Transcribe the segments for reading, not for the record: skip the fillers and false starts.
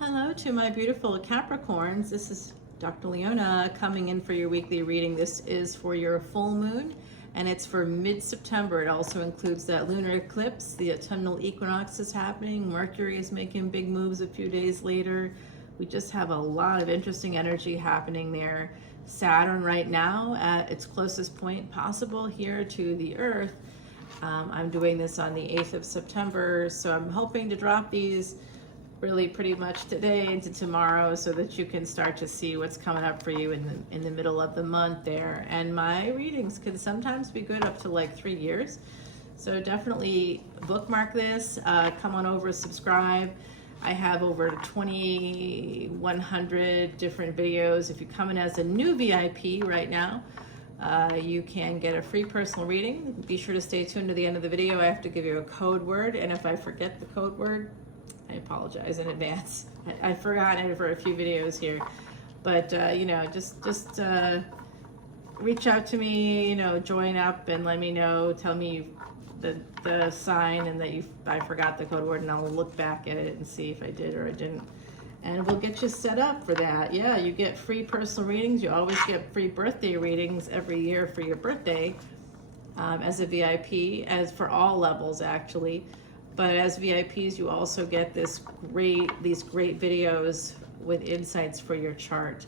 Hello to my beautiful Capricorns. This is Dr. Leona coming in for your weekly reading. This is for your full moon and it's for mid-September. It also includes that lunar eclipse. The autumnal equinox is happening. Mercury is making big moves a few days later. We just have a lot of interesting energy happening there. Saturn right now at its closest point possible here to the Earth. I'm doing this on the 8th of September, so I'm hoping to drop these really pretty much today into tomorrow so that you can start to see what's coming up for you in the middle of the month there. And my readings can sometimes be good up to like 3 years. So definitely bookmark this, come on over, subscribe. I have over 2,100 different videos. If you come in as a new VIP right now, you can get a free personal reading. Be sure to stay tuned to the end of the video. I have to give you a code word, and if I forget the code word, I apologize in advance. I've forgotten it for a few videos here, but you know, just reach out to me, you know, join up and let me know, tell me the sign and that I forgot the code word, and I'll look back at it and see if I did or I didn't, and we'll get you set up for that. Yeah, you get free personal readings. You always get free birthday readings every year for your birthday as a VIP, as for all levels actually. But as VIPs, you also get these great videos with insights for your chart.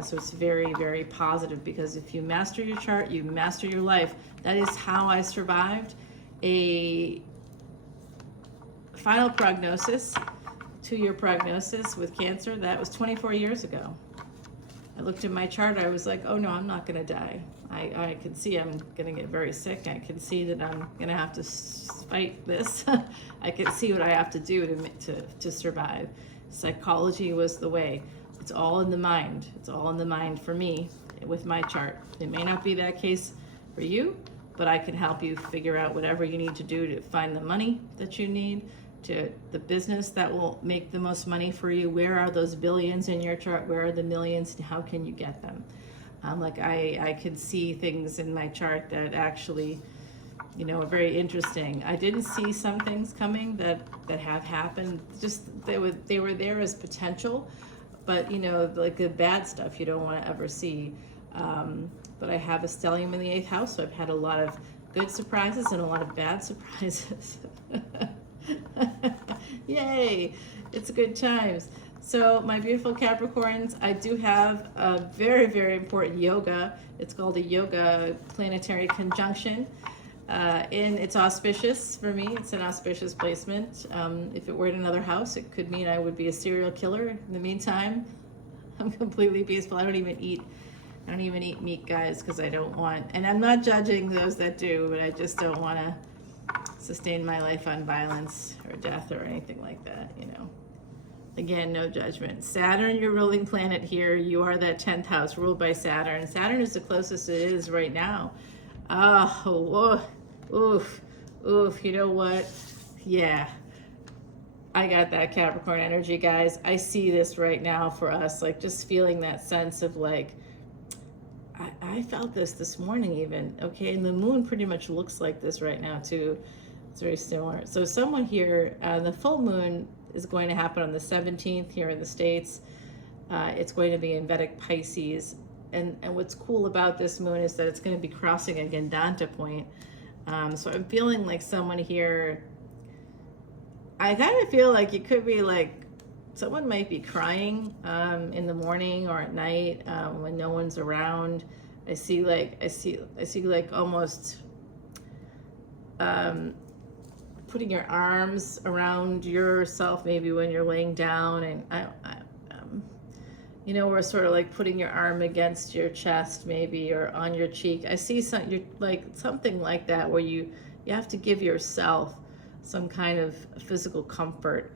So it's very, very positive, because if you master your chart, you master your life. That is how I survived a final prognosis, 2-year prognosis with cancer. That was 24 years ago. I looked at my chart, I was like, oh no, I'm not gonna die. I can see I'm gonna get very sick. I can see that I'm gonna have to fight this. I can see what I have to do to survive. Psychology was the way. It's all in the mind. It's all in the mind for me with my chart. It may not be that case for you, but I can help you figure out whatever you need to do to find the money that you need, to the business that will make the most money for you. Where are those billions in your chart? Where are the millions, and how can you get them? Like I could see things in my chart that actually, you know, are very interesting. I didn't see some things coming that have happened. Just they were there as potential, but you know, like the bad stuff you don't want to ever see. But I have a stellium in the 8th house, so I've had a lot of good surprises and a lot of bad surprises. Yay, it's good times. So my beautiful Capricorns, I do have a very, very important yoga. It's called a yoga planetary conjunction. And it's auspicious for me. It's an auspicious placement. If it were in another house, it could mean I would be a serial killer. In the meantime, I'm completely peaceful. I don't even eat meat, guys, because I don't want, and I'm not judging those that do, but I just don't want to sustain my life on violence or death or anything like that, you know. Again, no judgment. Saturn, your ruling planet here. You are that 10th house ruled by Saturn. Saturn is the closest it is right now. Oh, oof. You know what? Yeah. I got that Capricorn energy, guys. I see this right now for us, like just feeling that sense of like, I felt this morning even, okay? And the moon pretty much looks like this right now too. It's very similar. So someone here, the full moon is going to happen on the 17th here in the States. It's going to be in Vedic Pisces. And what's cool about this moon is that it's going to be crossing a Gandanta point. So I'm feeling like someone here, I kind of feel like it could be like, someone might be crying in the morning or at night when no one's around. I see like almost putting your arms around yourself maybe when you're laying down, and you know, we're sort of like putting your arm against your chest maybe, or on your cheek. I see something like that, where you have to give yourself some kind of physical comfort.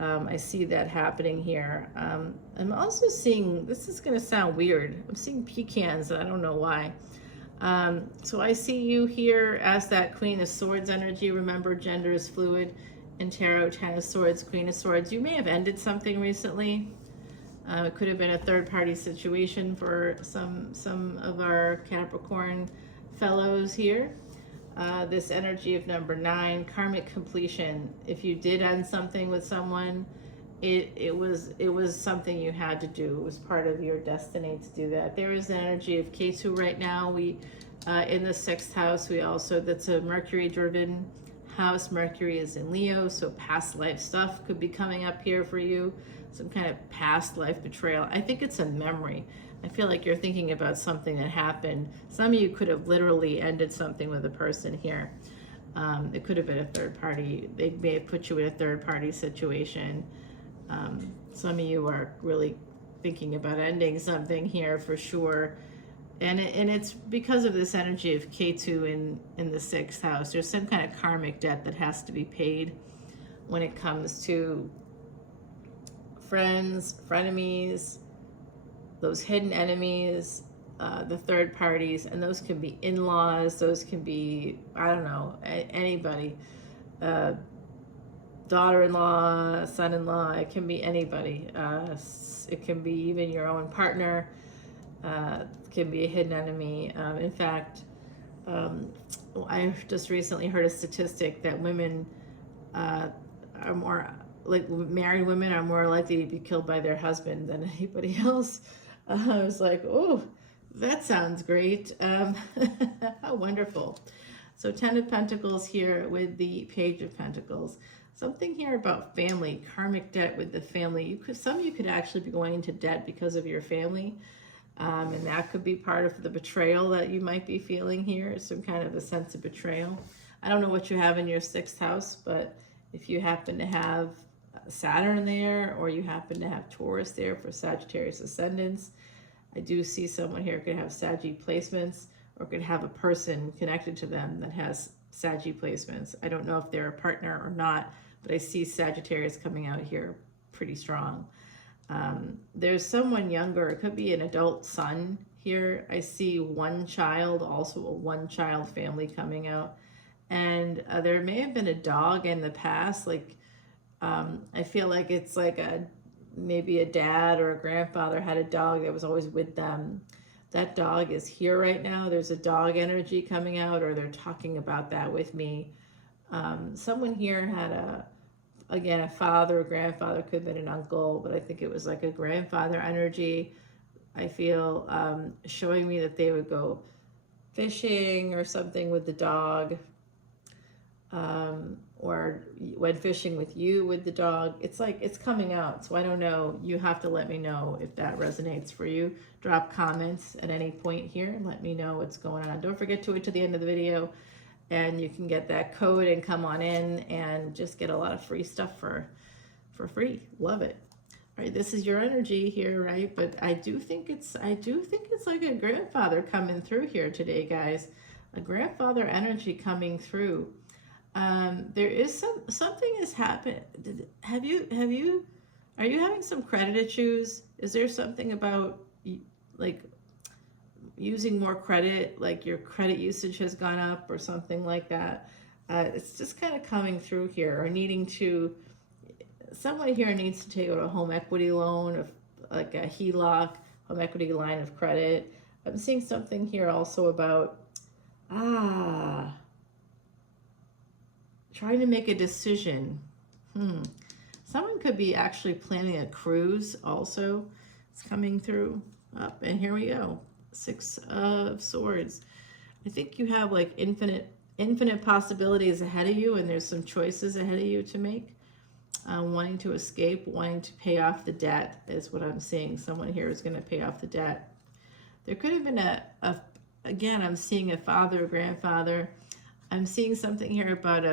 I see that happening here. I'm also seeing, this is going to sound weird, I'm seeing pecans, and I don't know why. So I see you here as that Queen of Swords energy. Remember, gender is fluid in tarot. 10 of Swords, Queen of Swords. You may have ended something recently. It could have been a third-party situation for some of our Capricorn fellows here. This energy of number 9, karmic completion. If you did end something with someone it was something you had to do. It was part of your destiny to do that. There is an energy of K2 right now. We in the 6th house, we also, that's a Mercury driven house. Mercury is in Leo, so past life stuff could be coming up here for you. Some kind of past life betrayal. I think it's a memory. I feel like you're thinking about something that happened. Some of you could have literally ended something with a person here. It could have been a third party. They may have put you in a third party situation. Some of you are really thinking about ending something here for sure. And it's because of this energy of K2 in the 6th house. There's some kind of karmic debt that has to be paid when it comes to friends, frenemies, those hidden enemies, the third parties, and those can be in-laws, those can be, I don't know, anybody, daughter-in-law, son-in-law, it can be anybody. It can be even your own partner, it can be a hidden enemy. In fact, I just recently heard a statistic that women are more, like married women are more likely to be killed by their husband than anybody else. I was like, oh, that sounds great. How wonderful. So 10 of Pentacles here with the Page of Pentacles. Something here about family, karmic debt with the family. Some of you could actually be going into debt because of your family. And that could be part of the betrayal that you might be feeling here, some kind of a sense of betrayal. I don't know what you have in your 6th house, but if you happen to have Saturn there, or you happen to have Taurus there for Sagittarius ascendants, I do see someone here could have Saggy placements, or could have a person connected to them that has Saggy placements. I don't know if they're a partner or not, but I see Sagittarius coming out here pretty strong. There's someone younger, it could be an adult son here. I see one child, also a one-child family coming out. And there may have been a dog in the past, like I feel like it's like maybe a dad or a grandfather had a dog that was always with them. That dog is here right now. There's a dog energy coming out, or they're talking about that with me. Someone here had again, a father or grandfather, could have been an uncle, but I think it was like a grandfather energy. I feel showing me that they would go fishing or something with the dog. Or went fishing with you with the dog. It's like it's coming out, so I don't know. You have to let me know if that resonates for you. Drop comments at any point here and let me know what's going on. Don't forget to wait to the end of the video, and you can get that code and come on in and just get a lot of free stuff for free. Love it. All right, this is your energy here, right? But I do think it's like a grandfather coming through here today, guys. A grandfather energy coming through. There is something has happened. Are you having some credit issues? Is there something about like using more credit, like your credit usage has gone up or something like that? It's just kind of coming through here, or needing to, someone here needs to take out a home equity loan, of like a HELOC, home equity line of credit. I'm seeing something here also about, trying to make a decision. Someone could be actually planning a cruise also. It's coming through up, and here we go. 6 of Swords. I think you have like infinite possibilities ahead of you, and there's some choices ahead of you to make. Wanting to escape, wanting to pay off the debt is what I'm seeing. Someone here is going to pay off the debt. There could have been again, I'm seeing a father or grandfather. I'm seeing something here about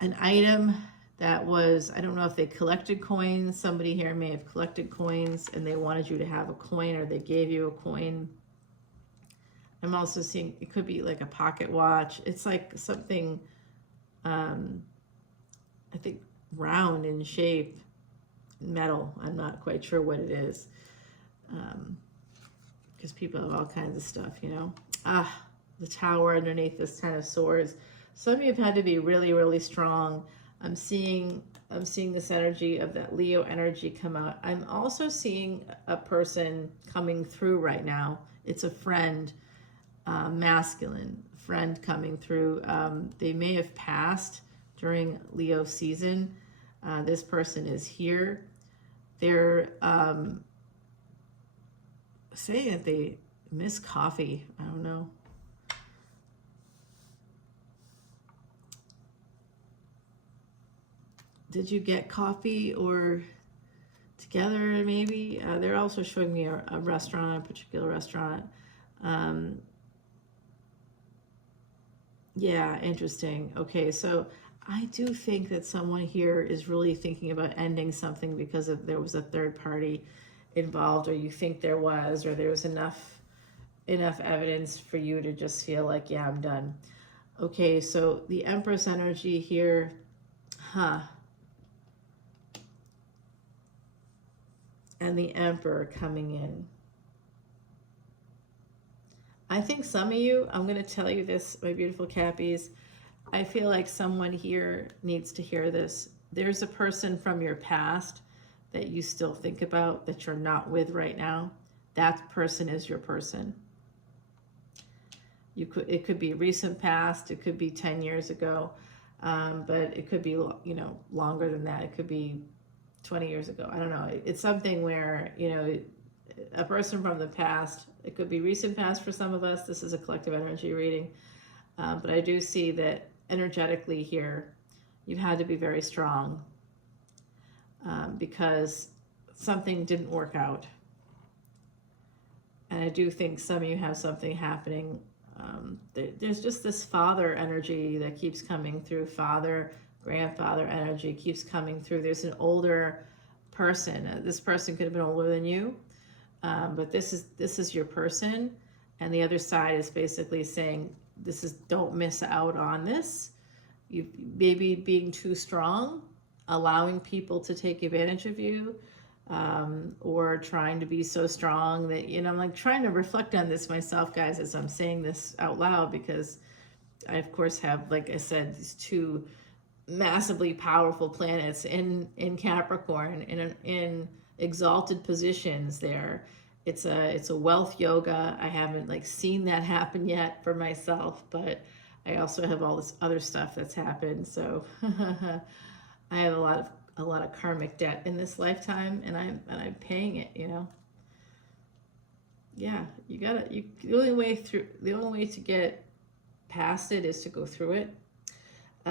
an item that was, I don't know if they collected coins. Somebody here may have collected coins and they wanted you to have a coin, or they gave you a coin. I'm also seeing, it could be like a pocket watch. It's like something, I think round in shape, metal. I'm not quite sure what it is. Because people have all kinds of stuff, you know. The Tower underneath this 10 of Swords. Some of you have had to be really, really strong. I'm seeing this energy of that Leo energy come out. I'm also seeing a person coming through right now. It's a friend, masculine friend coming through. They may have passed during Leo season. This person is here. They're saying that they miss coffee. I don't know. Did you get coffee or together maybe? They're also showing me a restaurant, a particular restaurant. Yeah, interesting. Okay, so I do think that someone here is really thinking about ending something because there was a third party involved, or you think there was, or there was enough evidence for you to just feel like, yeah, I'm done. Okay, so the Empress energy here, and the Emperor coming in. I think some of you, I'm going to tell you this, my beautiful Cappies, I feel like someone here needs to hear this. There's a person from your past that you still think about that you're not with right now. That person is your person. It could be recent past, it could be 10 years ago, but it could be, you know, longer than that. It could be 20 years ago. I don't know. It's something where, you know, a person from the past, it could be recent past for some of us. This is a collective energy reading. But I do see that energetically here, you've had to be very strong because something didn't work out. And I do think some of you have something happening. There's just this father energy that keeps coming through. Father, grandfather energy keeps coming through. There's an older person. This person could have been older than you, but this is your person. And the other side is basically saying, don't miss out on this. You maybe being too strong, allowing people to take advantage of you, or trying to be so strong that, you know, I'm like trying to reflect on this myself, guys, as I'm saying this out loud, because I of course have, like I said, these two massively powerful planets in Capricorn in exalted positions there. It's a wealth yoga. I haven't like seen that happen yet for myself, but I also have all this other stuff that's happened. So I have a lot of karmic debt in this lifetime, and I'm paying it, you know. Yeah, the only way to get past it is to go through it.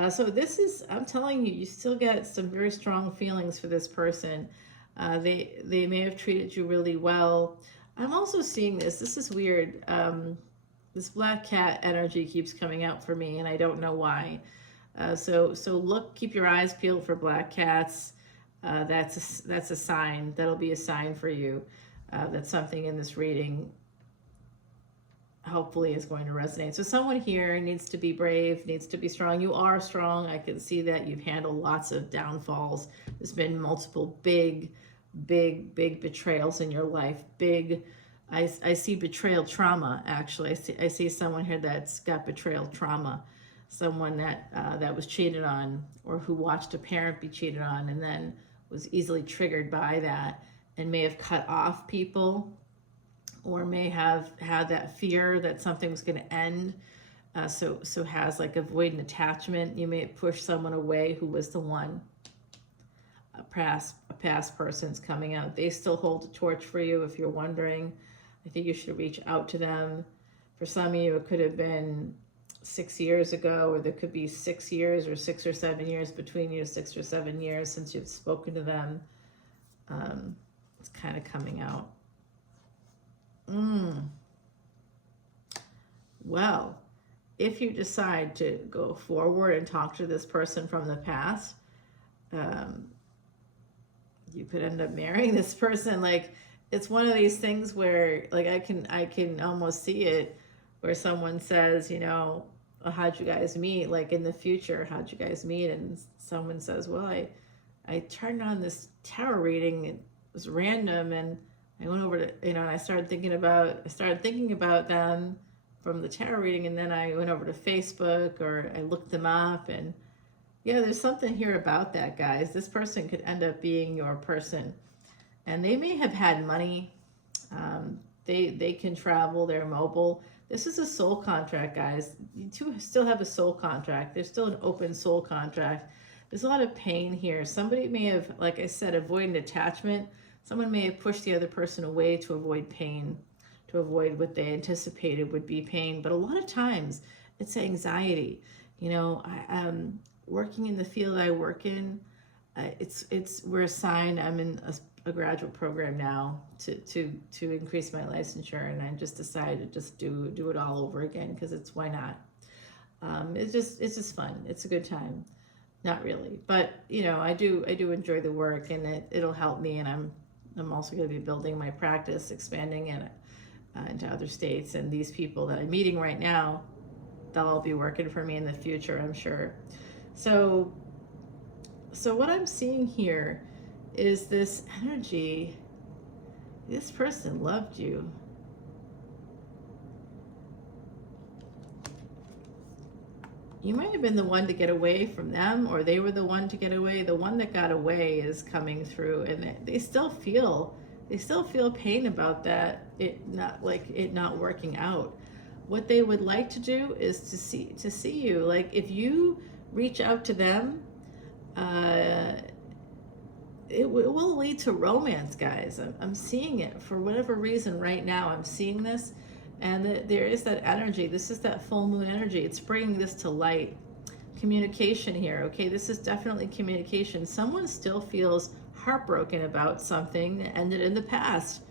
So this is, I'm telling you, you still get some very strong feelings for this person. They may have treated you really well. I'm also seeing this is weird. This black cat energy keeps coming out for me, and I don't know why. So keep your eyes peeled for black cats. That's a sign. That'll be a sign for you that something in this reading hopefully is going to resonate. So someone here needs to be brave, needs to be strong. You are strong. I can see that you've handled lots of downfalls. There's been multiple big betrayals in your life. I see betrayal trauma, actually. I see someone here that's got betrayal trauma. Someone that was cheated on, or who watched a parent be cheated on and then was easily triggered by that and may have cut off people, or may have had that fear that something was going to end. So has like avoidant attachment. You may have pushed someone away who was the one. A past person's coming out. They still hold a torch for you, if you're wondering. I think you should reach out to them. For some of you, it could have been 6 years ago, or there could be 6 years or 6 or 7 years between you, 6 or 7 years since you've spoken to them. It's kind of coming out. Well, if you decide to go forward and talk to this person from the past, you could end up marrying this person. Like, it's one of these things where, like, I can almost see it, where someone says, you know, oh, how'd you guys meet? Like, in the future, how'd you guys meet? And someone says, well, I turned on this tarot reading. It was random, and I went over to, you know, and I started thinking about them from the tarot reading, and then I went over to Facebook, or I looked them up, and yeah, there's something here about that, guys. This person could end up being your person, and they may have had money. They can travel. They're mobile. This is a soul contract, guys. You two still have a soul contract. There's still an open soul contract. There's a lot of pain here. Somebody may have, like I said, avoidant attachment. Someone may have pushed the other person away to avoid pain, to avoid what they anticipated would be pain. But a lot of times it's anxiety. You know, working in the field I work in, we're assigned. I'm in a graduate program now to increase my licensure, and I just decided to just do it all over again because why not? It's just fun. It's a good time. Not really, but you know, I do enjoy the work, and it'll help me, and I'm also going to be building my practice, expanding it into other states, and these people that I'm meeting right now, they'll all be working for me in the future, I'm sure. So what I'm seeing here is this energy. This person loved you. You might have been the one to get away from them, or they were the one to get away. The one that got away is coming through, and they still feel pain about that, it not working out. What they would like to do is to see you. Like, if you reach out to them, it will lead to romance, guys. I'm seeing it for whatever reason right now. I'm seeing this. And there is that energy. This is that full moon energy. It's bringing this to light. Communication here, okay? This is definitely communication. Someone still feels heartbroken about something that ended in the past.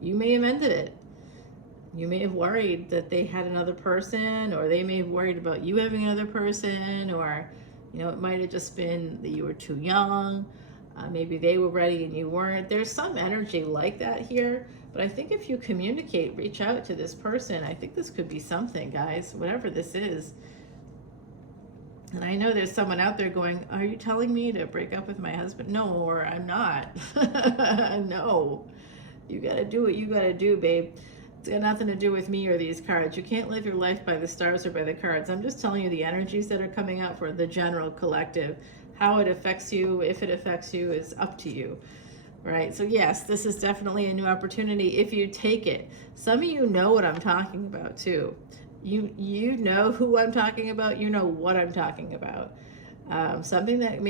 You may have ended it. You may have worried that they had another person, or they may have worried about you having another person, or, you know, it might have just been that you were too young. Maybe they were ready and you weren't. There's some energy like that here. But I think if you communicate, reach out to this person, I think this could be something, guys, whatever this is. And I know there's someone out there going, are you telling me to break up with my husband? No, or I'm not. No. You got to do what you got to do, babe. It's got nothing to do with me or these cards. You can't live your life by the stars or by the cards. I'm just telling you the energies that are coming out for the general collective. How it affects you, if it affects you, is up to you. Right, so yes, this is definitely a new opportunity if you take it. Some of you know what I'm talking about too. You know who I'm talking about. You know what I'm talking about. Something that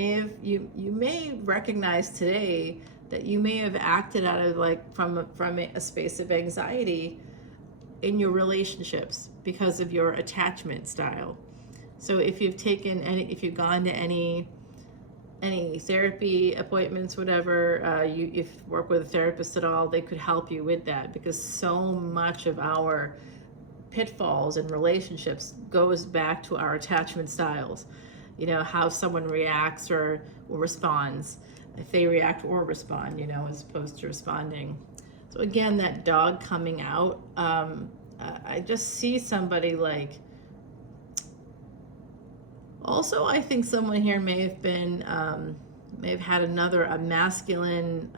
you may recognize today, that you may have acted out of, like, from a space of anxiety in your relationships because of your attachment style. So if you've gone to any therapy appointments, whatever, if you work with a therapist at all, they could help you with that, because so much of our pitfalls in relationships goes back to our attachment styles. You know, how someone reacts or responds, if they react or respond, you know, as opposed to responding. So again, that dog coming out, I just see somebody like, also, I think someone here may have had a masculine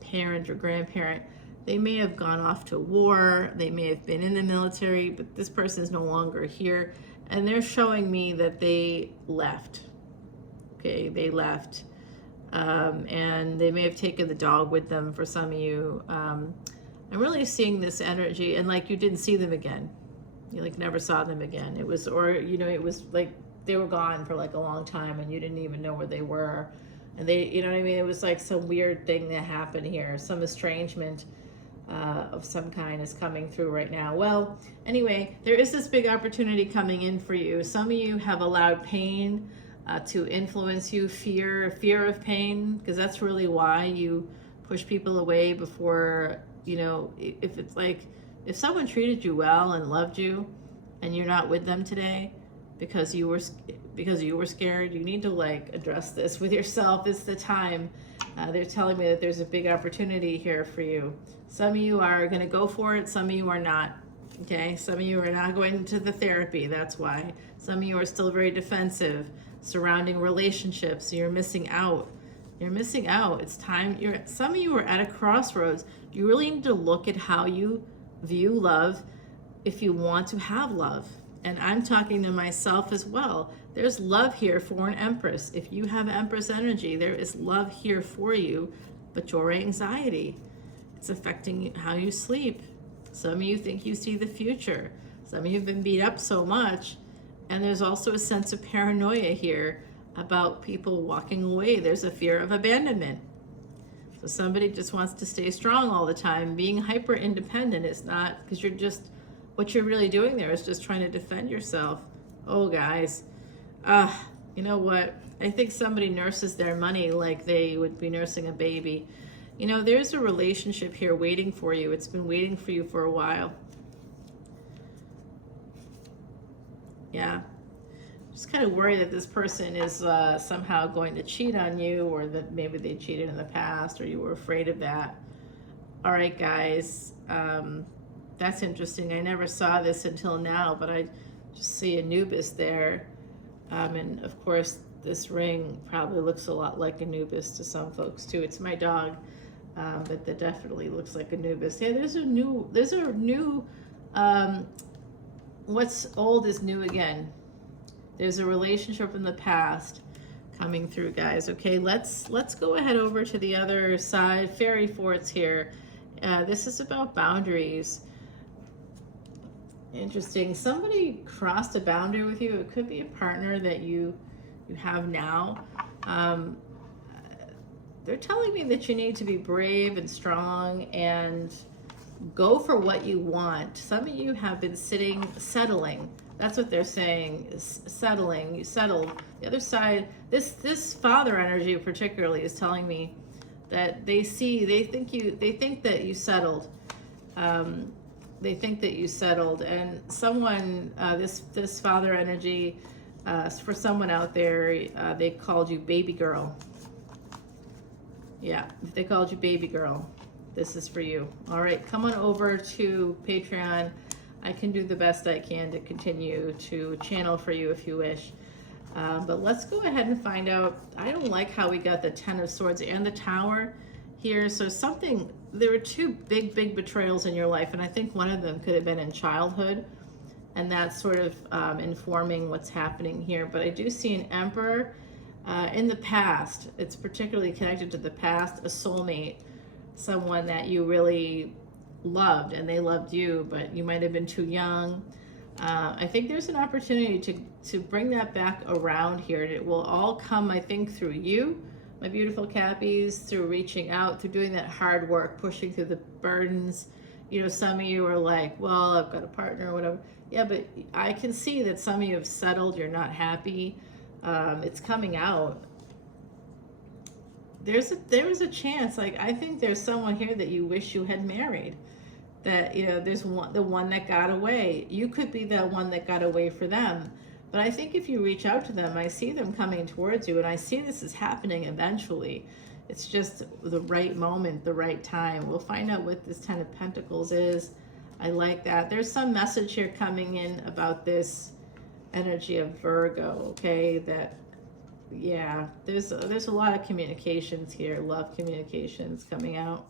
parent or grandparent. They may have gone off to war. They may have been in the military, but this person is no longer here. And they're showing me that they left. Okay, they left. And they may have taken the dog with them for some of you. I'm really seeing this energy, and like you didn't see them again. You like never saw them again. It was, or, you know, it was like they were gone for like a long time and you didn't even know where they were. And they, you know what I mean? It was like some weird thing that happened here. Some estrangement of some kind is coming through right now. Well, anyway, there is this big opportunity coming in for you. Some of you have allowed pain to influence you, fear of pain, because that's really why you push people away before, you know, if it's like, if someone treated you well and loved you and you're not with them today because you were scared, you need to like address this with yourself. It's the time. They're telling me that there's a big opportunity here for you. Some of you are going to go for it. Some of you are not. Okay. Some of you are not going to the therapy. That's why. Some of you are still very defensive surrounding relationships. You're missing out. You're missing out. It's time. Some of you are at a crossroads. You really need to look at how you view love if you want to have love. And I'm talking to myself as well. There's love here for an Empress. If you have Empress energy, there is love here for you, but your anxiety, it's affecting how you sleep. Some of you think you see the future. Some of you have been beat up so much. And there's also a sense of paranoia here about people walking away. There's a fear of abandonment. So somebody just wants to stay strong all the time. Being hyper independent is not, because you're just, what you're really doing there is just trying to defend yourself. Oh, guys, you know what? I think somebody nurses their money like they would be nursing a baby. You know, there's a relationship here waiting for you. It's been waiting for you for a while. Yeah. Just kind of worried that this person is somehow going to cheat on you, or that maybe they cheated in the past, or you were afraid of that. All right, guys. That's interesting. I never saw this until now, but I just see Anubis there. And of course, this ring probably looks a lot like Anubis to some folks too. It's my dog, but that definitely looks like Anubis. Yeah, there's a new, what's old is new again. There's a relationship in the past coming through, guys. Okay, let's go ahead over to the other side. Fairy forts here. This is about boundaries. Interesting. Somebody crossed a boundary with you. It could be a partner that you have now. They're telling me that you need to be brave and strong and go for what you want. Some of you have been settling. That's what they're saying, is settling. You settled. The other side, this father energy particularly is telling me that they think that you settled. They think that you settled, and someone, this father energy, for someone out there, they called you baby girl. Yeah, if they called you baby girl, this is for you. All right, come on over to Patreon. I can do the best I can to continue to channel for you if you wish. But let's go ahead and find out. I don't like how we got the 10 of Swords and the Tower here. So there were two big betrayals in your life, and I think one of them could have been in childhood, and that's sort of informing what's happening here. But I do see an Emperor in the past. It's particularly connected to the past, a soulmate, someone that you really loved and they loved you, but you might have been too young. I think there's an opportunity to bring that back around here. And it will all come, I think, through you, my beautiful Cappies, through reaching out, through doing that hard work, pushing through the burdens. You know, some of you are like, well, I've got a partner or whatever. Yeah, but I can see that some of you have settled. You're not happy. It's coming out. There was a chance. Like, I think there's someone here that you wish you had married. That, you know, there's the one that got away. You could be the one that got away for them. But I think if you reach out to them, I see them coming towards you, and I see this is happening eventually. It's just the right moment, the right time. We'll find out what this 10 of Pentacles is. I like that. There's some message here coming in about this energy of Virgo, okay? That, yeah, there's a lot of communications here, love communications coming out.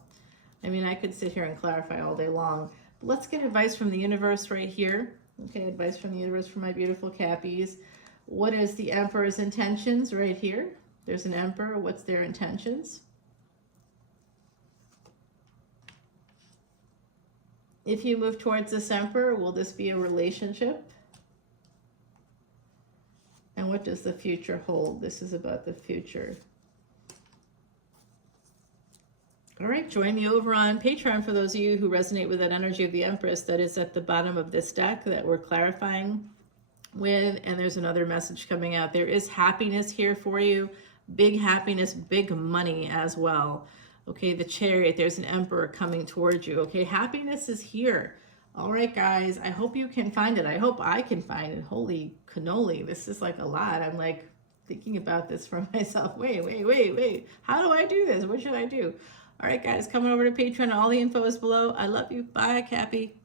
I mean, I could sit here and clarify all day long. But let's get advice from the universe right here. Okay, advice from the universe for my beautiful Cappies. What is the Emperor's intentions right here? There's an Emperor. What's their intentions? If you move towards this Emperor, will this be a relationship? And what does the future hold? This is about the future. All right, join me over on Patreon for those of you who resonate with that energy of the Empress that is at the bottom of this deck that we're clarifying with. And there's another message coming out. There is happiness here for you. Big happiness, big money as well. Okay, the Chariot, there's an Emperor coming towards you. Okay, happiness is here. All right, guys, I hope you can find it. I hope I can find it. Holy cannoli, this is like a lot. I'm like thinking about this for myself. Wait. How do I do this? What should I do? All right, guys, come over to Patreon. All the info is below. I love you. Bye, Cappy.